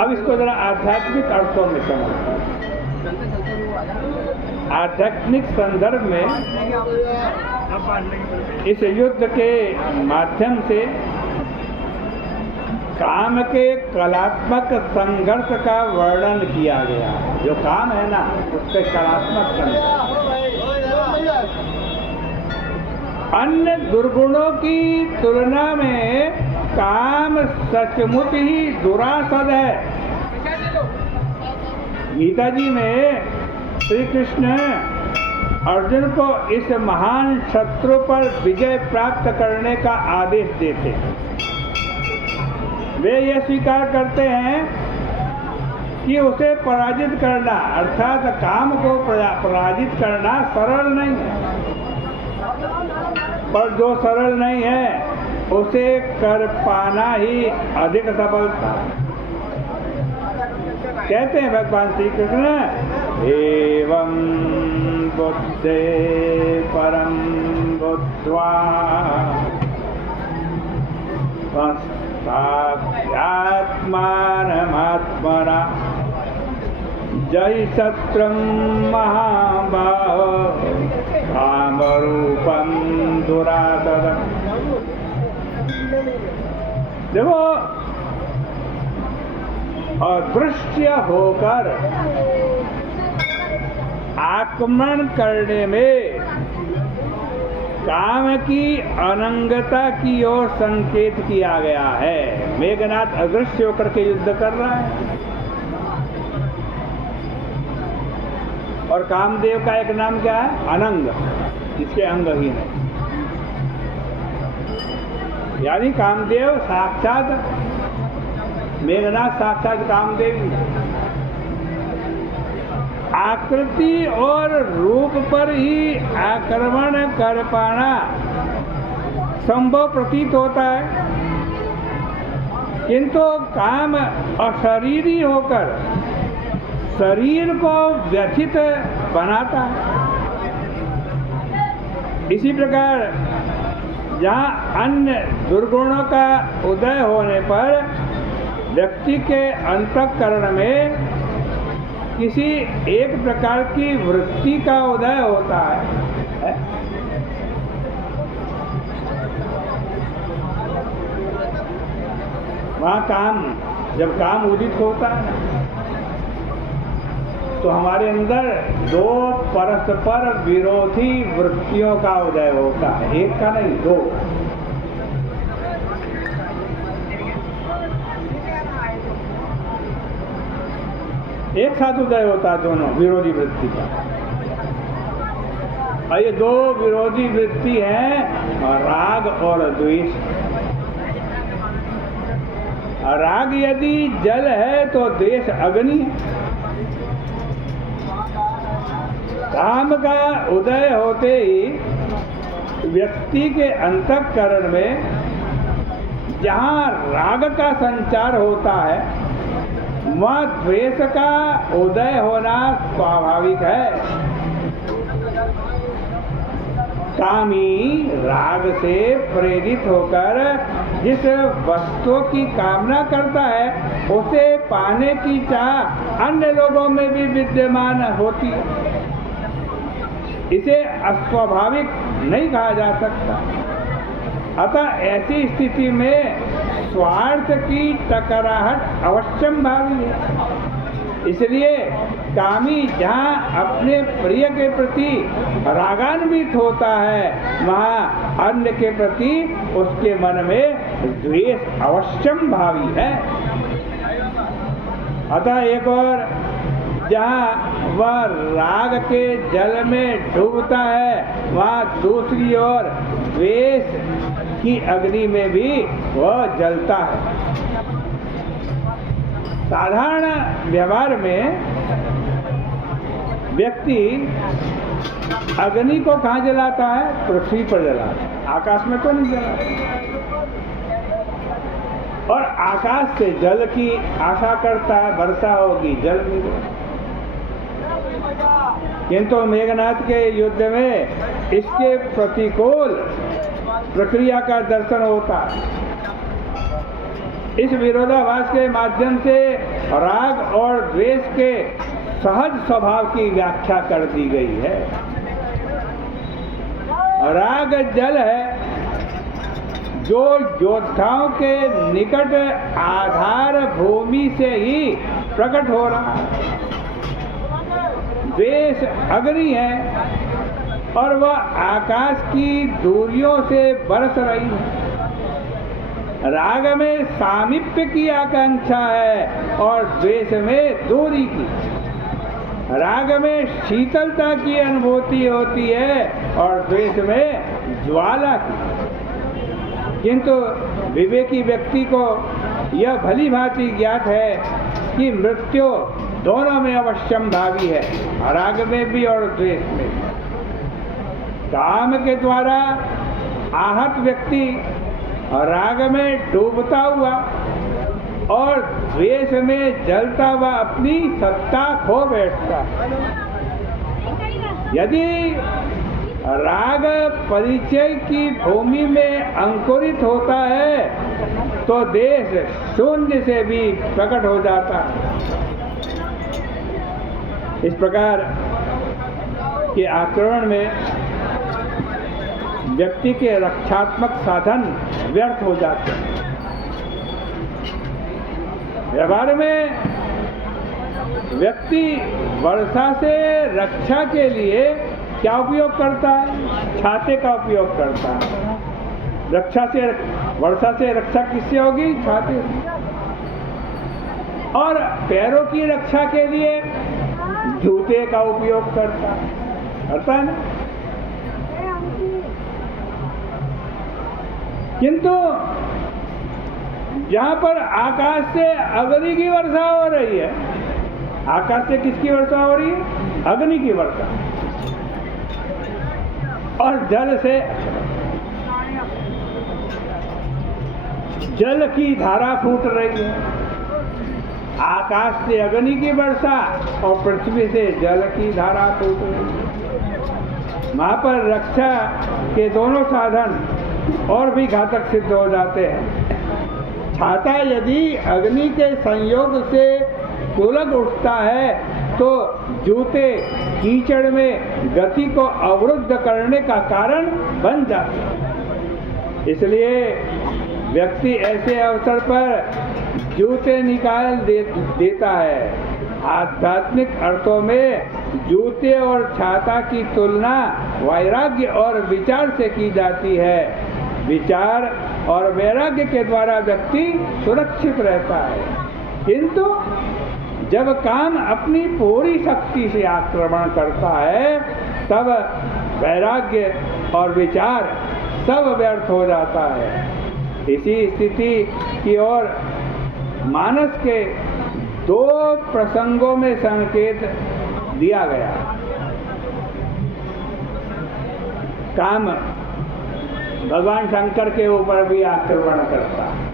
अब इसको जरा आध्यात्मिक अर्थों में समझते हैं। आध्यात्मिक संदर्भ में इस युद्ध के माध्यम से काम के कलात्मक संघर्ष का वर्णन किया गया है। जो काम है ना, उसके कलात्मक संघर्ष। अन्य दुर्गुणों की तुलना में काम सचमुच ही दुरासद है। गीता जी में श्री कृष्ण अर्जुन को इस महान शत्रु पर विजय प्राप्त करने का आदेश देते हैं। वे यह स्वीकार करते हैं कि उसे पराजित करना अर्थात काम को पराजित करना सरल नहीं है, पर जो सरल नहीं है उसे कर पाना ही अधिक सफलता। कहते हैं भगवान श्री कृष्ण, एवं बुद्धे परम बुद्ध्वा आत्मानमात्मना जय शत्रं महाबाहो कामरूपं दुरासदम्। देखो, अदृश्य होकर आक्रमण करने में काम की अनंगता की ओर संकेत किया गया है। मेघनाथ अदृश्य होकर के युद्ध कर रहा है और कामदेव का एक नाम क्या है? अनंग, जिसके अंग ही नहीं। यानी कामदेव साक्षात, मेघनाथ साक्षात कामदेव। आकृति और रूप पर ही आक्रमण कर पाना संभव प्रतीत होता है, किंतु काम अशरीरी होकर शरीर को व्यथित बनाता है। इसी प्रकार जहाँ अन्य दुर्गुणों का उदय होने पर व्यक्ति के अंतःकरण में किसी एक प्रकार की वृत्ति का उदय होता है। वहाँ काम, जब काम उदित होता है तो हमारे अंदर दो परस्पर विरोधी वृत्तियों का उदय होता है। एक का नहीं, दो। एक साथ उदय होता है दोनों विरोधी वृत्ति का। और ये दो विरोधी वृत्ति है राग और द्वेष। राग यदि जल है तो द्वेष अग्नि है। काम का उदय होते ही व्यक्ति के अंतःकरण में जहाँ राग का संचार होता है वहाँ द्वेष का उदय होना स्वाभाविक है। कामी राग से प्रेरित होकर जिस वस्तु की कामना करता है उसे पाने की चाह अन्य लोगों में भी विद्यमान होती है। इसे अस्वाभाविक नहीं कहा जा सकता। अतः ऐसी स्थिति में स्वार्थ की टकराहट अवश्यंभावी है। इसलिए कामी जहाँ अपने प्रिय के प्रति रागान्वित होता है वहाँ अन्य के प्रति उसके मन में द्वेष अवश्यंभावी है। अतः एक और जहाँ वह राग के जल में डूबता है वहाँ दूसरी ओर द्वेष की अग्नि में भी वह जलता है। साधारण व्यवहार में व्यक्ति अग्नि को कहाँ जलाता है? पृथ्वी पर जलाता है, आकाश में तो नहीं जलाता। और आकाश से जल की आशा करता है, वर्षा होगी, जल मिलेगा। किंतु मेघनाथ के युद्ध में इसके प्रतिकूल प्रक्रिया का दर्शन होता है। इस विरोधाभास के माध्यम से राग और द्वेष के सहज स्वभाव की व्याख्या कर दी गई है। राग जल है जो योद्धाओं के निकट आधार भूमि से ही प्रकट हो रहा है। द्वेष अग्नि है और वह आकाश की दूरियों से बरस रही है। राग में सामीप्य की आकांक्षा है और द्वेष में दूरी की। राग में शीतलता की अनुभूति होती है और द्वेष में ज्वाला की। किंतु विवेकी व्यक्ति को यह भली भांति ज्ञात है कि मृत्यु दोनों में अवश्यम भावी है, राग में भी और द्वेष में भी। काम के द्वारा आहत व्यक्ति राग में डूबता हुआ और द्वेष में जलता हुआ अपनी सत्ता खो बैठता है। यदि राग परिचय की भूमि में अंकुरित होता है तो देश शून्य से भी प्रकट हो जाता है। इस प्रकार के आक्रमण में व्यक्ति के रक्षात्मक साधन व्यर्थ हो जाते हैं। व्यवहार में व्यक्ति वर्षा से रक्षा के लिए क्या उपयोग करता है? छाते का उपयोग करता है। वर्षा से रक्षा किससे होगी? छाते से। और पैरों की रक्षा के लिए जूते का उपयोग करता है ना? किंतु जहां पर आकाश से अग्नि की वर्षा हो रही है, आकाश से किसकी वर्षा हो रही है? अग्नि की वर्षा। और जल से जल की धारा फूट रही है। आकाश से अग्नि की वर्षा और पृथ्वी से जल की धारा फूट रही है। वहां पर रक्षा के दोनों साधन और भी घातक सिद्ध हो जाते हैं। छाता यदि अग्नि के संयोग से सुलग उठता है तो जूते कीचड़ में गति को अवरुद्ध करने का कारण बन जाते हैं। इसलिए व्यक्ति ऐसे अवसर पर जूते निकाल देता है। आध्यात्मिक अर्थों में जूते और छाता की तुलना वैराग्य और विचार से की जाती है। विचार और वैराग्य के द्वारा व्यक्ति सुरक्षित रहता है, किंतु जब काम अपनी पूरी शक्ति से आक्रमण करता है तब वैराग्य और विचार सब व्यर्थ हो जाता है। इसी स्थिति की ओर मानस के दो प्रसंगों में संकेत दिया गया। काम भगवान शंकर के ऊपर भी आक्रमण करता है।